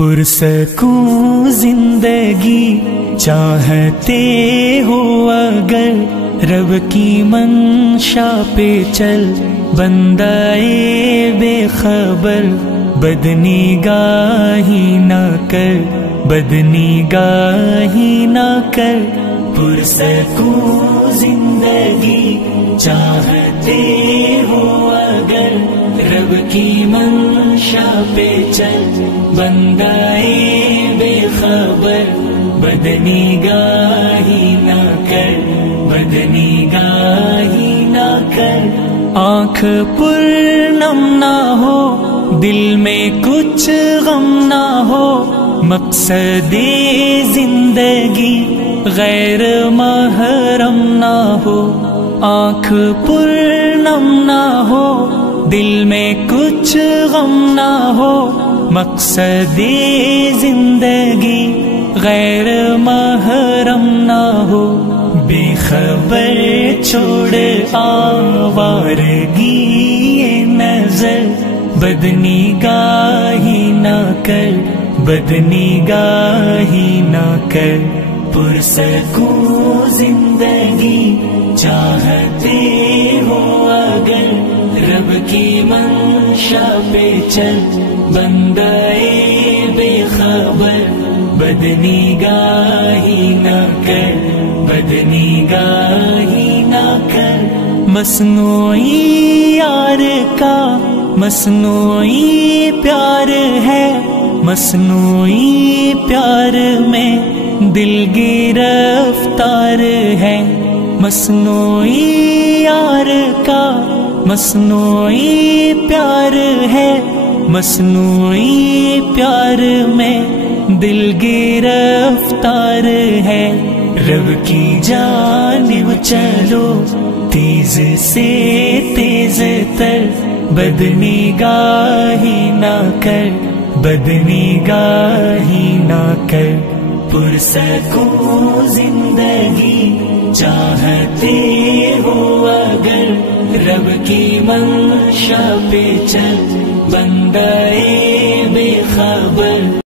پرسکون زندگی چاہتے ہو اگر رب کی منشا پہ چل، بندائے بے خبر بدنگاہی نہ کر، بدنگاہی نہ کر۔ پرسکون زندگی چاہتے ہو اگر رب کی منشا پہ چل، بندائے بے خبر بدنگاہی نہ کر، بدنگاہی نہ کر۔ آنکھ پرنم نہ ہو، دل میں کچھ غم نہ ہو، مقصد زندگی غیر محرم نہ ہو۔ آنکھ پرنم نہ ہو، دل میں کچھ غم نہ ہو، مقصد زندگی غیر محرم نہ ہو۔ بے خبر چھوڑ آوارگی نظر، بدنگاہی نہ کر، بدنگاہی نہ کر۔ پرسکون زندگی چاہتے ہو اگر رب کی منشا پہ چل، بندائے بے خبر بدنگاہی نہ کر، بدنگاہی نہ کر۔ مصنوعی یار کا مصنوعی پیار ہے، مصنوعی پیار میں دل گرفتار ہے۔ مصنوعی یار کا مصنوعی پیار ہے، مصنوعی پیار میں دل گرفتار ہے۔ رب کی جانب چلو تیز سے تیز تر، بدنگاہی نہ کر، بدنگاہی نہ کر۔ پرسکون زندگی چاہتے ہو اگر رب کی منشا پہ چل، بندائے بے خبر